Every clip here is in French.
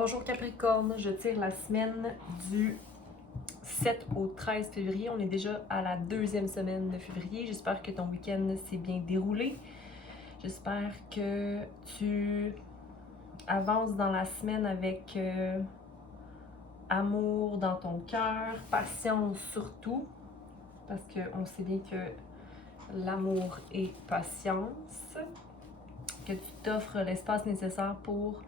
Bonjour Capricorne, je tire la semaine du 7 au 13 février. On est déjà à la deuxième semaine de février. J'espère que ton week-end s'est bien déroulé. J'espère que tu avances dans la semaine avec amour dans ton cœur, patience surtout, parce qu'on sait bien que l'amour et patience, que tu t'offres l'espace nécessaire pour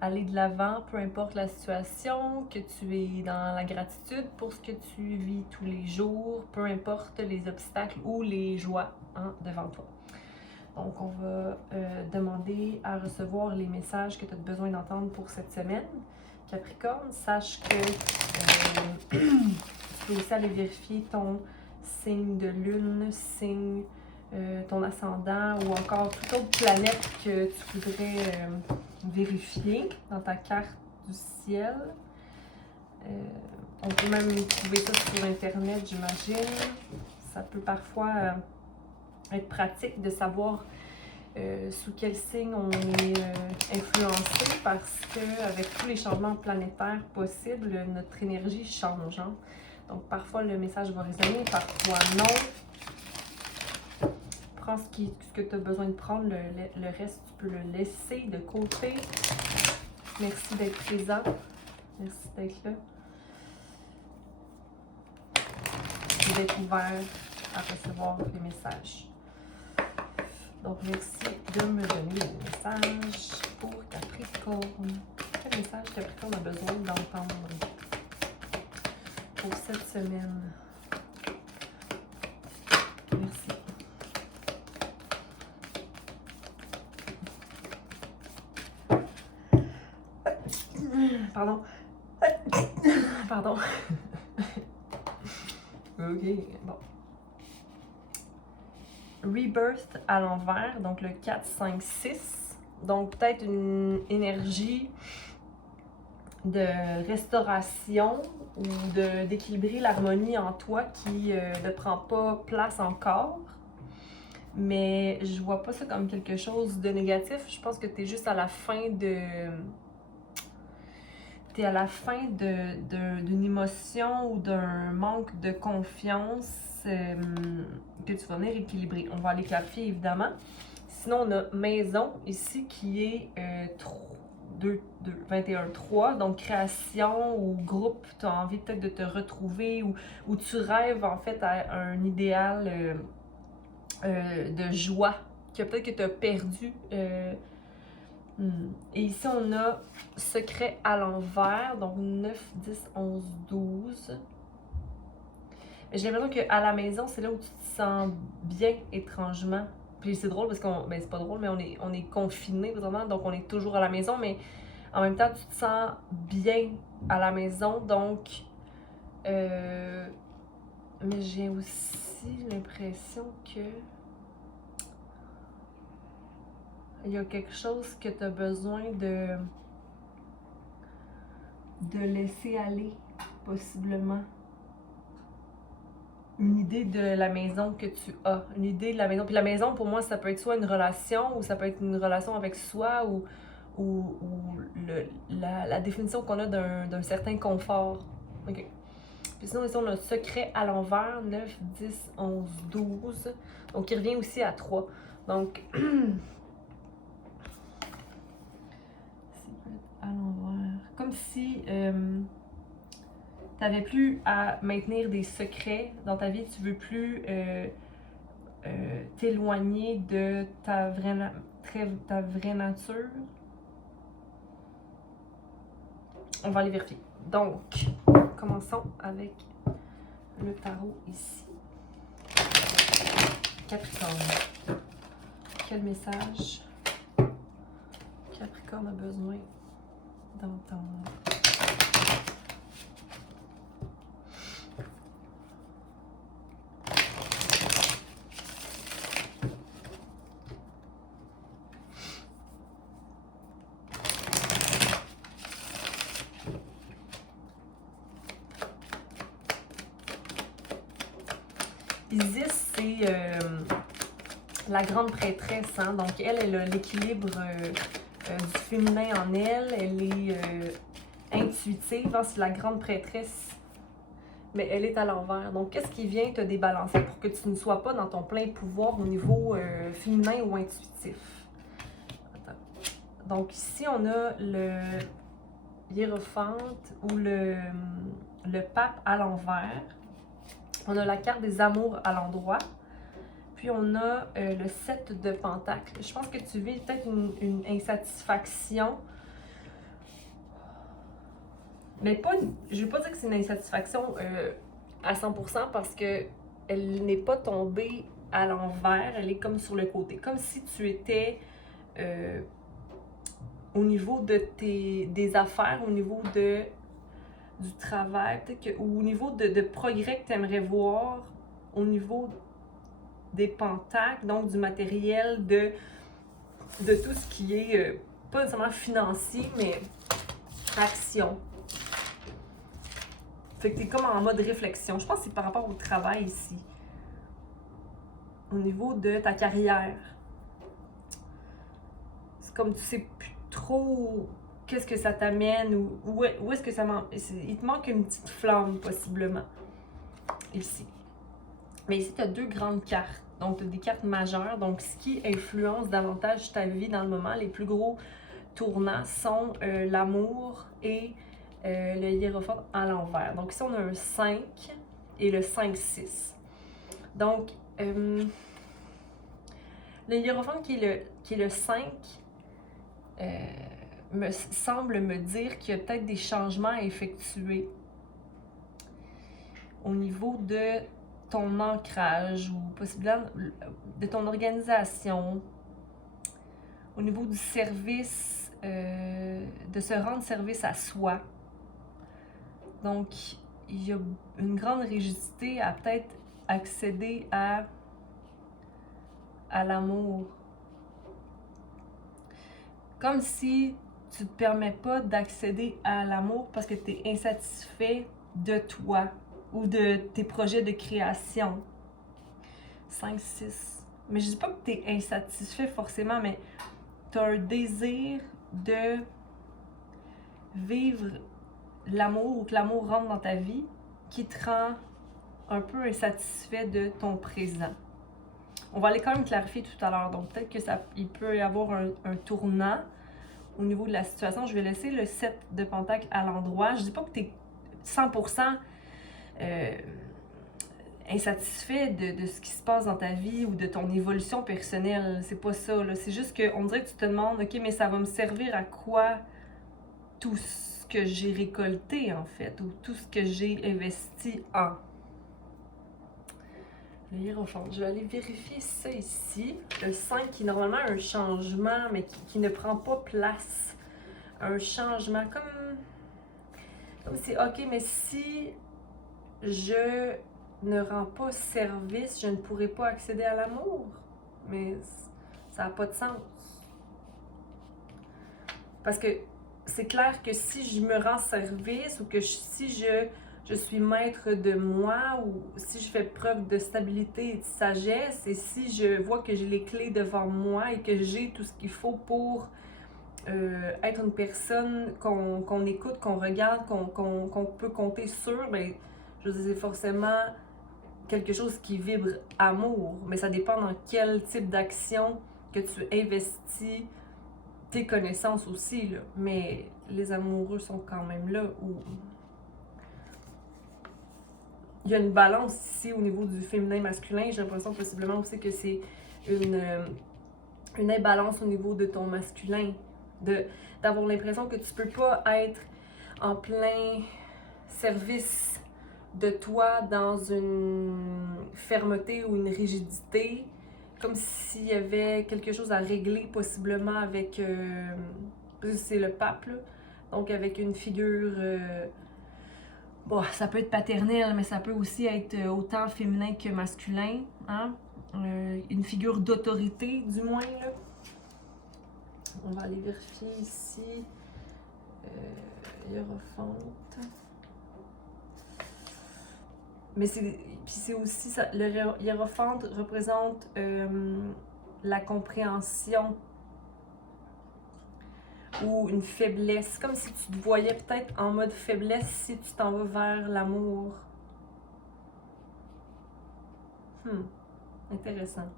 aller de l'avant, peu importe la situation, que tu es dans la gratitude pour ce que tu vis tous les jours, peu importe les obstacles ou les joies devant toi. Donc, on va demander à recevoir les messages que tu as besoin d'entendre pour cette semaine. Capricorne, sache que tu peux aussi aller vérifier ton signe de lune, ton ascendant ou encore toute autre planète que tu voudrais vérifier dans ta carte du ciel. On peut même trouver ça sur Internet, j'imagine. Ça peut parfois être pratique de savoir sous quel signe on est influencé parce que avec tous les changements planétaires possibles, notre énergie change. Donc parfois le message va résonner, parfois non. Prends ce que tu as besoin de prendre, le reste tu peux le laisser de côté. Merci d'être présent. Merci d'être là. Et d'être ouvert à recevoir les messages. Donc, merci de me donner les messages pour Capricorne. Quel message Capricorne a besoin d'entendre pour cette semaine? Merci. Pardon. Pardon. Ok, bon. Rebirth à l'envers, donc le 4, 5, 6. Donc peut-être une énergie de restauration ou d'équilibrer l'harmonie en toi qui ne prend pas place encore. Mais je vois pas ça comme quelque chose de négatif. Je pense que tu es juste à la fin de... T'es à la fin d'une émotion ou d'un manque de confiance que tu vas venir équilibrer. On va aller clarifier évidemment. Sinon, on a maison ici qui est 21-3, donc création ou groupe. Tu as envie peut-être de te retrouver ou tu rêves en fait à un idéal de joie que peut-être que tu as perdu. Et ici, on a secret à l'envers, donc 9, 10, 11, 12. J'ai l'impression qu'à la maison, c'est là où tu te sens bien étrangement. Puis c'est drôle parce qu'on. Ben, c'est pas drôle, mais on est confiné vraiment, donc on est toujours à la maison, mais en même temps, tu te sens bien à la maison, donc. Mais j'ai aussi l'impression que. Il y a quelque chose que tu as besoin de laisser aller, possiblement. Une idée de la maison que tu as. Une idée de la maison. Puis la maison, pour moi, ça peut être soit une relation, ou ça peut être une relation avec soi, ou la définition qu'on a d'un certain confort. OK. Puis sinon, ici, on a un secret à l'envers, 9, 10, 11, 12. Donc, il revient aussi à 3. Donc, à l'envers. Comme si tu n'avais plus à maintenir des secrets dans ta vie, tu veux plus t'éloigner de ta vraie nature. On va aller vérifier. Donc, commençons avec le tarot ici. Capricorne. Quel message Capricorne a besoin d'entendre? Isis, c'est la grande prêtresse, donc elle a l'équilibre du féminin en elle. Elle est intuitive, hein, c'est la grande prêtresse, mais elle est à l'envers. Donc, qu'est-ce qui vient te débalancer pour que tu ne sois pas dans ton plein pouvoir au niveau féminin ou intuitif? Attends. Donc, ici, on a le hiérophante ou le pape à l'envers. On a la carte des amours à l'endroit. Puis on a le 7 de pentacles. Je pense que tu vis peut-être une insatisfaction. Mais pas, je ne vais pas dire que c'est une insatisfaction à 100% parce que elle n'est pas tombée à l'envers, elle est comme sur le côté. Comme si tu étais au niveau de des affaires, au niveau du travail, peut-être que, ou au niveau de progrès que tu aimerais voir, au niveau des pentacles, donc du matériel, de tout ce qui est, pas nécessairement financier, mais action. Fait que t'es comme en mode réflexion. Je pense que c'est par rapport au travail ici. Au niveau de ta carrière. C'est comme tu sais plus trop qu'est-ce que ça t'amène ou où est-ce que ça manque. Il te manque une petite flamme, possiblement. Ici. Mais ici, tu as deux grandes cartes. Donc, tu as des cartes majeures. Donc, ce qui influence davantage ta vie dans le moment, les plus gros tournants sont l'amour et le hiérophante à l'envers. Donc, ici, on a un 5 et le 5-6. Donc, le hiérophante qui est le 5 semble me dire qu'il y a peut-être des changements à effectuer au niveau de ton ancrage ou possiblement de ton organisation, au niveau du service, de se rendre service à soi. Donc, il y a une grande rigidité à peut-être accéder à l'amour. Comme si tu ne te permets pas d'accéder à l'amour parce que tu es insatisfait de toi ou de tes projets de création. 5-6. Mais je dis pas que tu es insatisfait forcément, mais tu as un désir de vivre l'amour ou que l'amour rentre dans ta vie qui te rend un peu insatisfait de ton présent. On va aller quand même clarifier tout à l'heure, donc peut-être que il peut y avoir un tournant au niveau de la situation. Je vais laisser le 7 de pentacle à l'endroit. Je dis pas que tu es 100% insatisfait de ce qui se passe dans ta vie ou de ton évolution personnelle. C'est pas ça, là. C'est juste qu'on dirait que tu te demandes, ok, mais ça va me servir à quoi tout ce que j'ai récolté, en fait, ou tout ce que j'ai investi en. Le hiérophante. Je vais aller vérifier ça ici. Le 5 qui normalement a un changement, mais qui ne prend pas place. Un changement comme si, ok, mais si je ne rends pas service, je ne pourrai pas accéder à l'amour. Mais ça n'a pas de sens. Parce que c'est clair que si je me rends service ou que si je suis maître de moi ou si je fais preuve de stabilité et de sagesse et si je vois que j'ai les clés devant moi et que j'ai tout ce qu'il faut pour être une personne qu'on écoute, qu'on regarde, qu'on peut compter sur, ben, je veux dire, c'est forcément quelque chose qui vibre amour, mais ça dépend dans quel type d'action que tu investis tes connaissances aussi, là. Mais les amoureux sont quand même là où il y a une balance ici au niveau du féminin masculin. J'ai l'impression possiblement aussi que c'est une imbalance au niveau de ton masculin, d'avoir l'impression que tu peux pas être en plein service de toi dans une fermeté ou une rigidité, comme s'il y avait quelque chose à régler possiblement avec, c'est le pape, là, donc avec une figure, bon, ça peut être paternel, mais ça peut aussi être autant féminin que masculin, hein? Une figure d'autorité du moins, là. On va aller vérifier ici, hiérophante. Mais c'est aussi, ça, le hiérophante représente la compréhension ou une faiblesse. Comme si tu te voyais peut-être en mode faiblesse si tu t'en vas vers l'amour. Intéressant.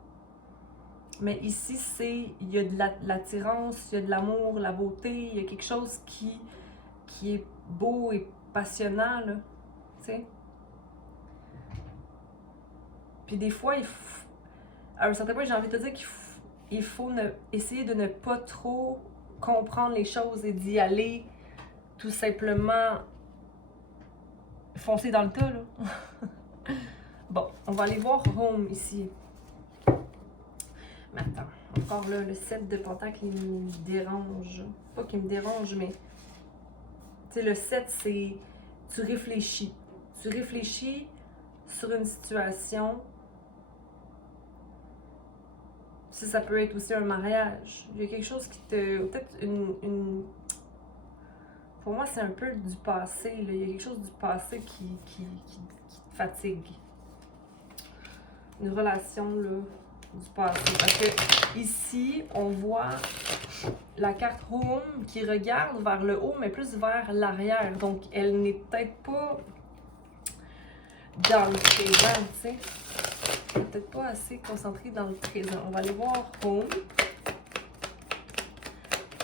Mais ici, il y a de l'attirance, il y a de l'amour, la beauté, il y a quelque chose qui est beau et passionnant, là. Tu sais? Puis des fois, à un certain point, j'ai envie de te dire qu'il faut essayer de ne pas trop comprendre les choses et d'y aller tout simplement foncer dans le tas, là. Bon, on va aller voir Home ici. Mais attends, encore là, le 7 de Pentacle, il me dérange. Pas qu'il me dérange, mais... Tu sais, le 7, c'est... Tu réfléchis. Tu réfléchis sur une situation. Ça peut être aussi un mariage. Il y a quelque chose qui te... Peut-être une... Pour moi, c'est un peu du passé, là. Il y a quelque chose du passé qui te fatigue. Une relation, là, du passé. Parce que ici, on voit la carte Home qui regarde vers le haut, mais plus vers l'arrière. Donc, elle n'est peut-être pas dans le présent, tu sais. Elle n'est peut-être pas assez concentrée dans le présent. On va aller voir Home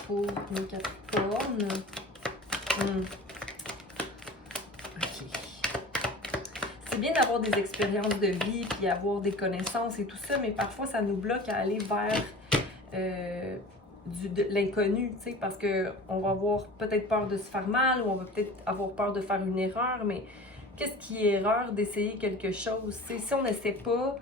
pour une Capricorne. Ok. C'est bien d'avoir des expériences de vie, puis avoir des connaissances et tout ça, mais parfois ça nous bloque à aller vers de l'inconnu, tu sais, parce qu'on va avoir peut-être peur de se faire mal, ou on va peut-être avoir peur de faire une erreur, mais qu'est-ce qui est erreur d'essayer quelque chose? T'sais, si on n'essaie pas,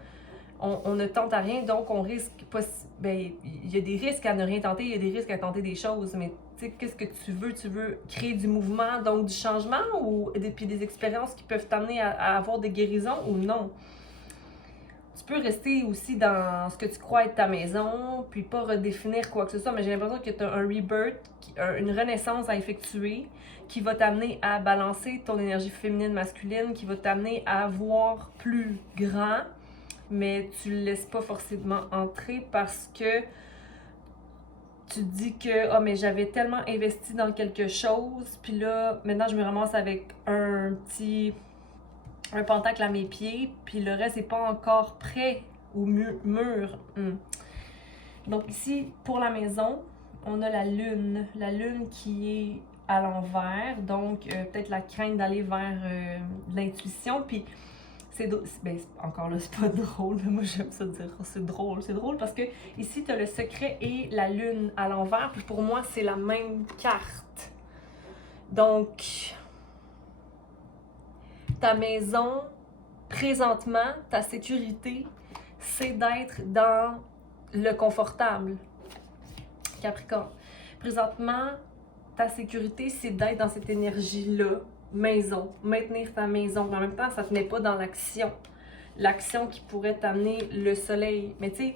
on ne tente à rien, donc on risque pas. Ben, il y a des risques à ne rien tenter, il y a des risques à tenter des choses, mais tu sais, qu'est-ce que tu veux? Tu veux créer du mouvement, donc du changement, ou puis des expériences qui peuvent t'amener à avoir des guérisons ou non? Tu peux rester aussi dans ce que tu crois être ta maison, puis pas redéfinir quoi que ce soit, mais j'ai l'impression que tu as un rebirth, une renaissance à effectuer qui va t'amener à balancer ton énergie féminine, masculine, qui va t'amener à voir plus grand, mais tu le laisses pas forcément entrer parce que tu te dis que mais j'avais tellement investi dans quelque chose, puis là, maintenant je me ramasse avec un pentacle à mes pieds, puis le reste n'est pas encore prêt ou mûr. Donc ici, pour la maison, on a la lune qui est à l'envers, donc peut-être la crainte d'aller vers l'intuition, puis encore là, c'est pas drôle, moi j'aime ça dire, c'est drôle parce que ici tu as le secret et la lune à l'envers, puis pour moi c'est la même carte. Donc, ta maison, présentement, ta sécurité, c'est d'être dans le confortable. Capricorne. Présentement, ta sécurité, c'est d'être dans cette énergie-là, maison, maintenir ta maison. Mais en même temps, ça ne te met pas dans l'action. L'action qui pourrait t'amener le soleil. Mais tu sais,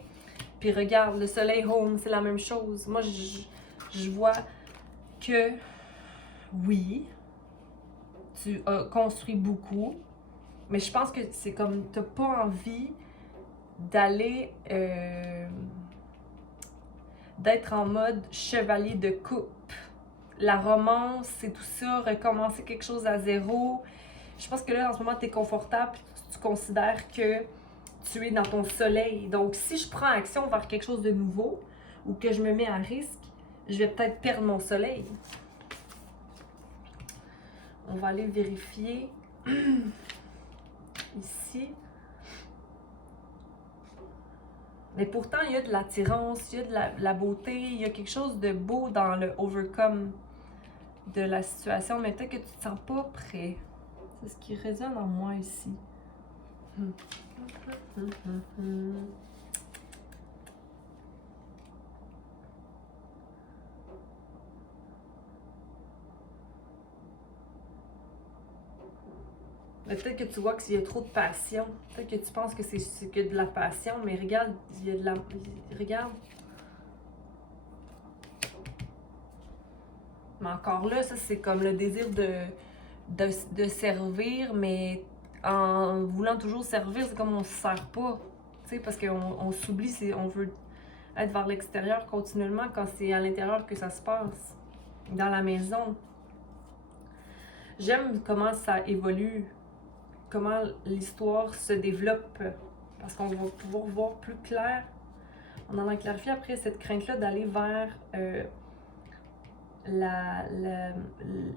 puis regarde, le soleil Home, c'est la même chose. Moi, je vois que, oui, tu as construit beaucoup, mais je pense que c'est comme, tu n'as pas envie d'aller, d'être en mode chevalier de coupe. La romance, c'est tout ça, recommencer quelque chose à zéro. Je pense que là, en ce moment, tu es confortable, tu considères que tu es dans ton soleil. Donc, si je prends action vers quelque chose de nouveau ou que je me mets à risque, je vais peut-être perdre mon soleil. On va aller vérifier ici. Mais pourtant, il y a de l'attirance, il y a de la beauté, il y a quelque chose de beau dans le overcome de la situation, mais peut-être que tu te sens pas prêt. C'est ce qui résonne en moi ici. Mais peut-être que tu vois qu'il y a trop de passion. Peut-être que tu penses que c'est que de la passion, mais regarde, il y a de la... Regarde. Mais encore là, ça c'est comme le désir de servir, mais en voulant toujours servir, c'est comme on se sert pas. Tu sais, parce qu'on s'oublie, on veut être vers l'extérieur continuellement quand c'est à l'intérieur que ça se passe. dans la maison. J'aime comment ça évolue, comment l'histoire se développe, parce qu'on va pouvoir voir plus clair. On en a clarifié après cette crainte-là d'aller vers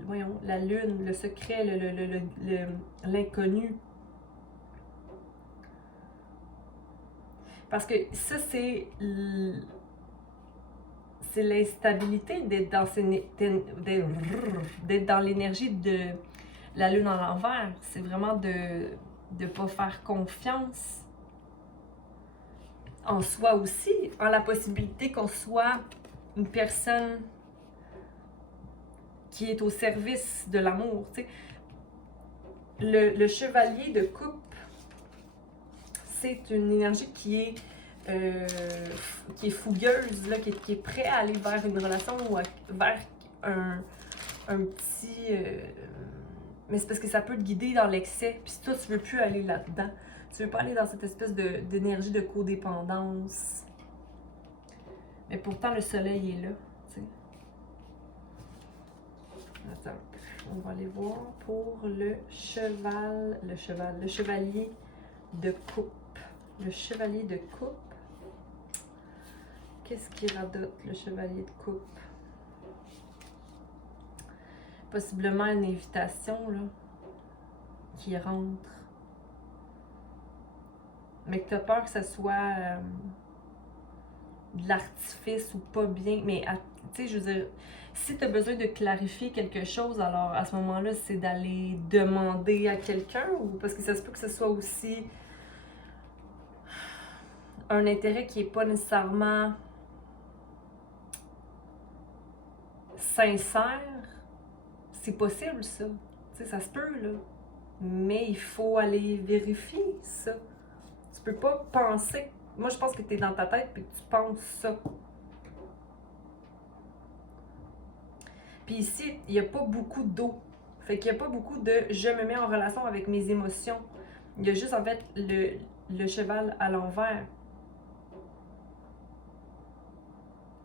voyons, la lune, le secret, l'inconnu. Parce que ça, c'est l'instabilité d'être dans l'énergie de la lune en l'envers. C'est vraiment de ne pas faire confiance en soi aussi, en la possibilité qu'on soit une personne qui est au service de l'amour. Tu sais. Le chevalier de coupe, c'est une énergie qui est fougueuse, là, qui est prêt à aller vers une relation ou vers un petit... mais c'est parce que ça peut te guider dans l'excès. Puis si toi, tu veux plus aller là-dedans, tu veux pas aller dans cette espèce d'énergie de codépendance. Mais pourtant, le soleil est là, tu sais. Attends, on va aller voir pour le chevalier de coupe. Le chevalier de coupe. Qu'est-ce qui radote le chevalier de coupe? Possiblement une invitation, là, qui rentre. Mais que tu as peur que ça soit de l'artifice ou pas bien. Mais, tu sais, je veux dire, si tu as besoin de clarifier quelque chose, alors à ce moment-là, c'est d'aller demander à quelqu'un, ou parce que ça se peut que ce soit aussi un intérêt qui n'est pas nécessairement sincère. C'est possible, ça. Tu sais, ça se peut, là. Mais il faut aller vérifier ça. Tu peux pas penser. Moi, je pense que tu es dans ta tête et que tu penses ça. Puis ici, il n'y a pas beaucoup d'eau. Fait qu'il n'y a pas beaucoup de « je me mets en relation avec mes émotions ». Il y a juste, en fait, le cheval à l'envers.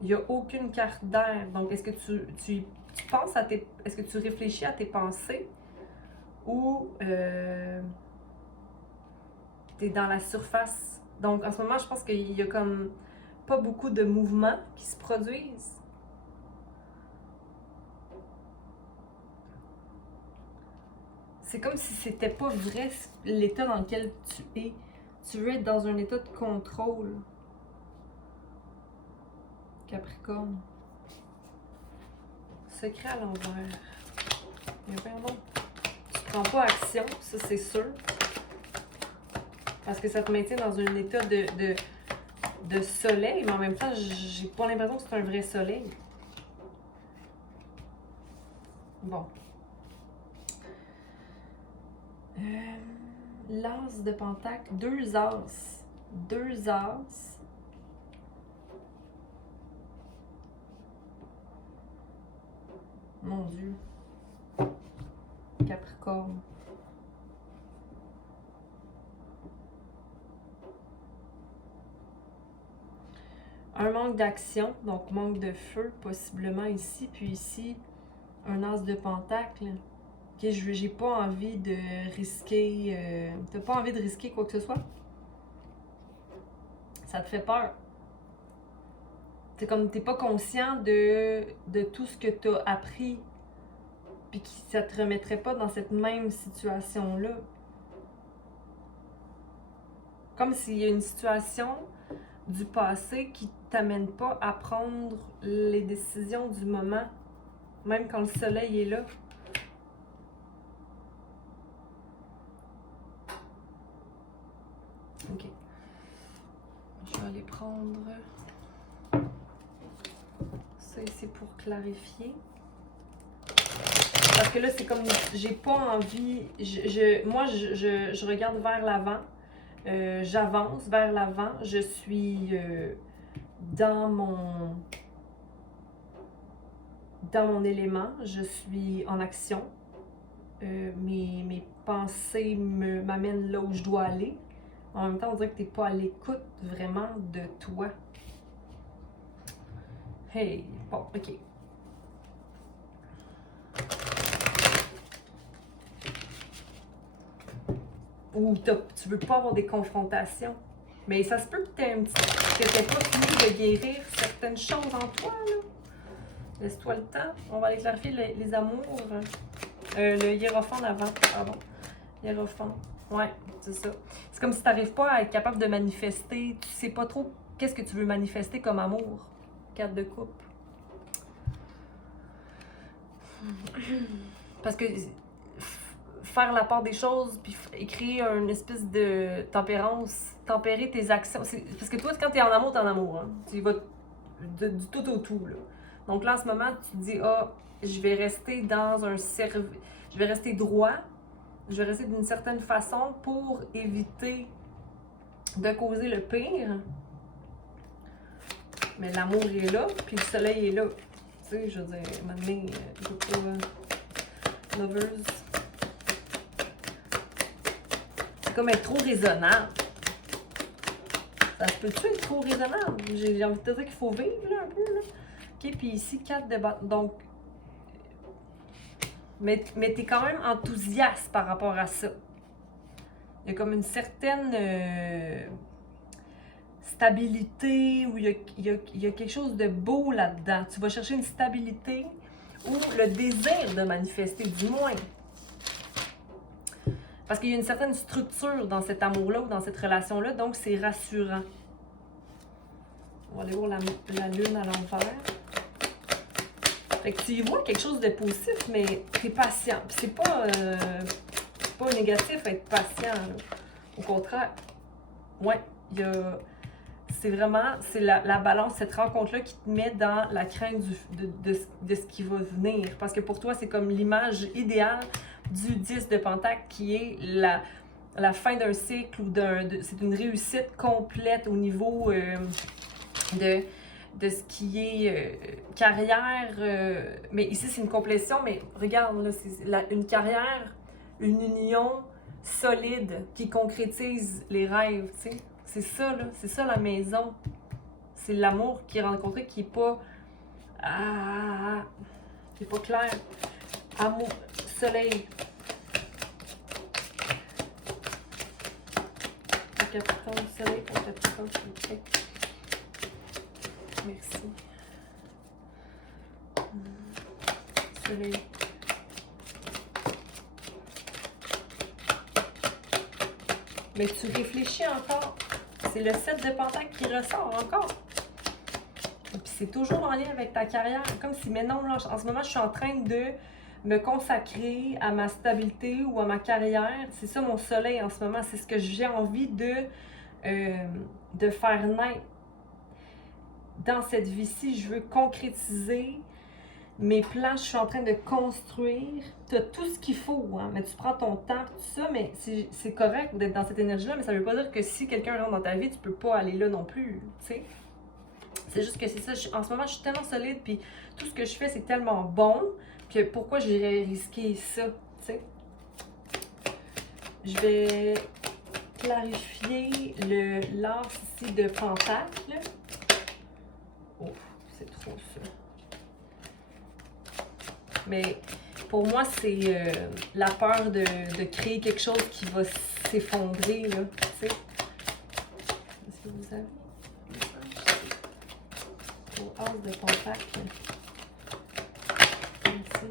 Il n'y a aucune carte d'air. Donc, est-ce que tu penses à tes... Est-ce que tu réfléchis à tes pensées ou tu es dans la surface? Donc, en ce moment, je pense qu'il y a comme pas beaucoup de mouvements qui se produisent. C'est comme si c'était pas vrai l'état dans lequel tu es. Tu veux être dans un état de contrôle. Capricorne. Secret à l'envers. Mais pardon. Tu prends pas action, ça c'est sûr. Parce que ça te maintient dans un état de soleil, mais en même temps, j'ai pas l'impression que c'est un vrai soleil. Bon. L'as de pentacle, deux as. Deux as. Mon Dieu. Capricorne. Un manque d'action, donc manque de feu possiblement ici, puis ici, un as de pentacle. Ok, j'ai pas envie de risquer. T'as pas envie de risquer quoi que ce soit? Ça te fait peur. C'est comme t'es pas conscient de tout ce que t'as appris, puis que ça te remettrait pas dans cette même situation-là. Comme s'il y a une situation du passé qui t'amène pas à prendre les décisions du moment, même quand le soleil est là. Ok. Je vais aller prendre ça ici pour clarifier. Parce que là, c'est comme, j'ai pas envie, moi, je regarde vers l'avant, j'avance vers l'avant, je suis dans mon élément, je suis en action, mes pensées m'amènent là où je dois aller. En même temps, on dirait que t'es pas à l'écoute vraiment de toi. Hey, bon, ok. ou tu veux pas avoir des confrontations. Mais ça se peut que t'aies pas fini de guérir certaines choses en toi, là. Laisse-toi le temps. On va aller clarifier les amours. Le hiérophant d'avant, pardon. Hiérophant. Ouais, c'est ça. C'est comme si tu n'arrives pas à être capable de manifester. Tu sais pas trop qu'est-ce que tu veux manifester comme amour. Carte de coupe. Parce que faire la part des choses, puis créer une espèce de tempérance, tempérer tes actions. Parce que toi, quand tu es en amour, t'es en amour. Hein? Tu vas du tout au tout. Là. Donc là, en ce moment, tu te dis, je vais rester dans un cerveau. Je vais rester droit. Je vais rester d'une certaine façon pour éviter de causer le pire. Mais l'amour est là, puis le soleil est là. Tu sais, je veux dire, maintenant, je veux pas. Lovers. C'est comme être trop raisonnable. Ça se peut-tu être trop raisonnable? J'ai envie de te dire qu'il faut vivre là, un peu. Là. OK, puis ici, 4 de bâton. Donc, mais t'es quand même enthousiaste par rapport à ça. Il y a comme une certaine stabilité, où il y a quelque chose de beau là-dedans. Tu vas chercher une stabilité ou le désir de manifester, du moins. Parce qu'il y a une certaine structure dans cet amour-là ou dans cette relation-là, donc c'est rassurant. On va aller voir la lune à l'envers. Fait que tu y vois quelque chose de positif, mais t'es patient. Puis c'est pas négatif être patient. Là. Au contraire, ouais, c'est vraiment la balance, cette rencontre-là qui te met dans la crainte de ce qui va venir. Parce que pour toi, c'est comme l'image idéale du 10 de Pentacle qui est la fin d'un cycle ou c'est une réussite complète au niveau de ce qui est carrière. Mais ici, c'est une complétion, mais regarde, là, c'est une carrière, une union solide qui concrétise les rêves, tu sais. C'est ça, là. C'est ça, la maison. C'est l'amour qui est rencontré, qui est pas... qui est pas clair. Amour, soleil. Le Capricorne, soleil pour le Capricorne, je merci. Soleil. Mais tu réfléchis encore. C'est le 7 de Pentacle qui ressort encore. Et puis c'est toujours en lien avec ta carrière. Comme si, mais non, là, en ce moment, je suis en train de me consacrer à ma stabilité ou à ma carrière. C'est ça mon soleil en ce moment. C'est ce que j'ai envie de faire naître. Dans cette vie-ci, je veux concrétiser mes plans, je suis en train de construire. Tu as tout ce qu'il faut, hein, mais tu prends ton temps, tout ça, mais c'est correct d'être dans cette énergie-là, mais ça veut pas dire que si quelqu'un rentre dans ta vie, tu peux pas aller là non plus, tu sais. C'est juste que c'est ça, en ce moment, je suis tellement solide, puis tout ce que je fais, c'est tellement bon, que pourquoi j'irais risquer ça, tu sais. Je vais clarifier l'as ici de Pentacle. Oh, c'est trop ça. Mais pour moi, c'est la peur de créer quelque chose qui va s'effondrer, là, tu sais. Est-ce que vous avez au as de Pentacle? Merci.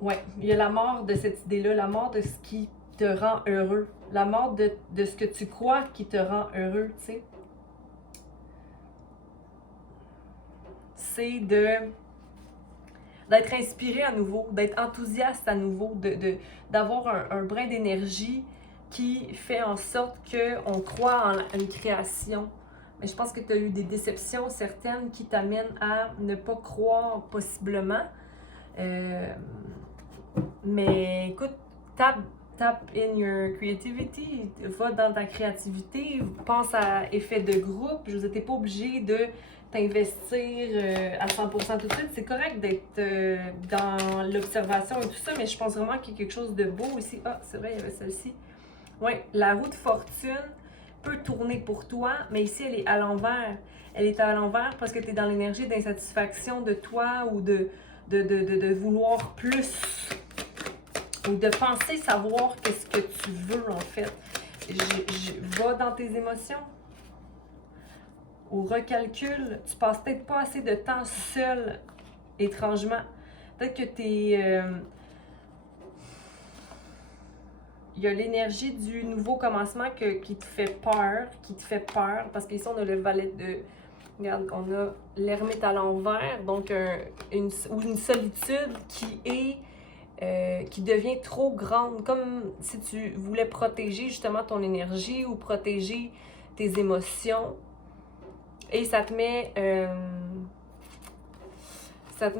Ouais, il y a la mort de cette idée-là, la mort de ce qui te rend heureux, la mort de ce que tu crois qui te rend heureux, tu sais. C'est d'être inspiré à nouveau, d'être enthousiaste à nouveau, d'avoir un brin d'énergie qui fait en sorte qu'on croit en une création. Mais je pense que tu as eu des déceptions certaines qui t'amènent à ne pas croire possiblement. Mais écoute, tap in your creativity, va dans ta créativité, pense à effet de groupe. Je vous étais pas obligé de t'investir à 100% tout de suite. C'est correct d'être dans l'observation et tout ça, mais je pense vraiment qu'il y a quelque chose de beau ici. Ah, c'est vrai, il y avait celle-ci. Oui, la roue de fortune peut tourner pour toi, mais ici, elle est à l'envers. Elle est à l'envers parce que tu es dans l'énergie d'insatisfaction de toi ou de de vouloir plus ou de penser savoir qu'est-ce que tu veux en fait. Va dans tes émotions. Au recalcul, tu passes peut-être pas assez de temps seul, étrangement. Peut-être que t'es... il y a l'énergie du nouveau commencement qui te fait peur, parce qu'ici, on a le valet de... Regarde, on a l'ermite à l'envers, donc une solitude qui devient trop grande, comme si tu voulais protéger justement ton énergie ou protéger tes émotions. Et ça te met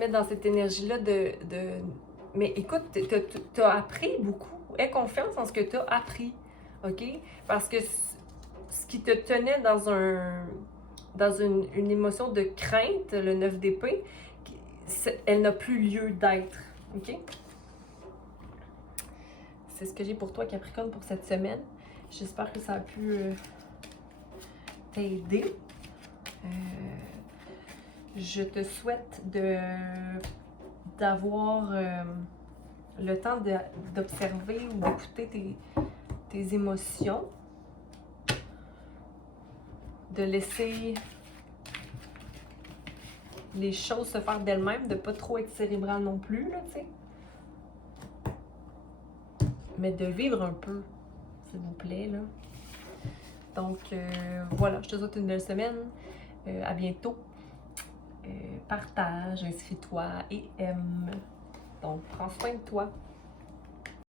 dans cette énergie-là Mais écoute, tu as appris beaucoup. Aie confiance en ce que tu as appris, OK? Parce que ce qui te tenait dans une émotion de crainte, le 9 d'épée, elle n'a plus lieu d'être, OK? C'est ce que j'ai pour toi, Capricorne, pour cette semaine. J'espère que ça a pu t'aider. Je te souhaite d'avoir le temps d'observer ou d'écouter tes émotions, de laisser les choses se faire d'elles-mêmes, de pas trop être cérébral non plus, là, tu sais. Mais de vivre un peu, s'il vous plaît, là. Donc, voilà, je te souhaite une belle semaine. À bientôt. Partage, inscris-toi et aime. Donc, prends soin de toi.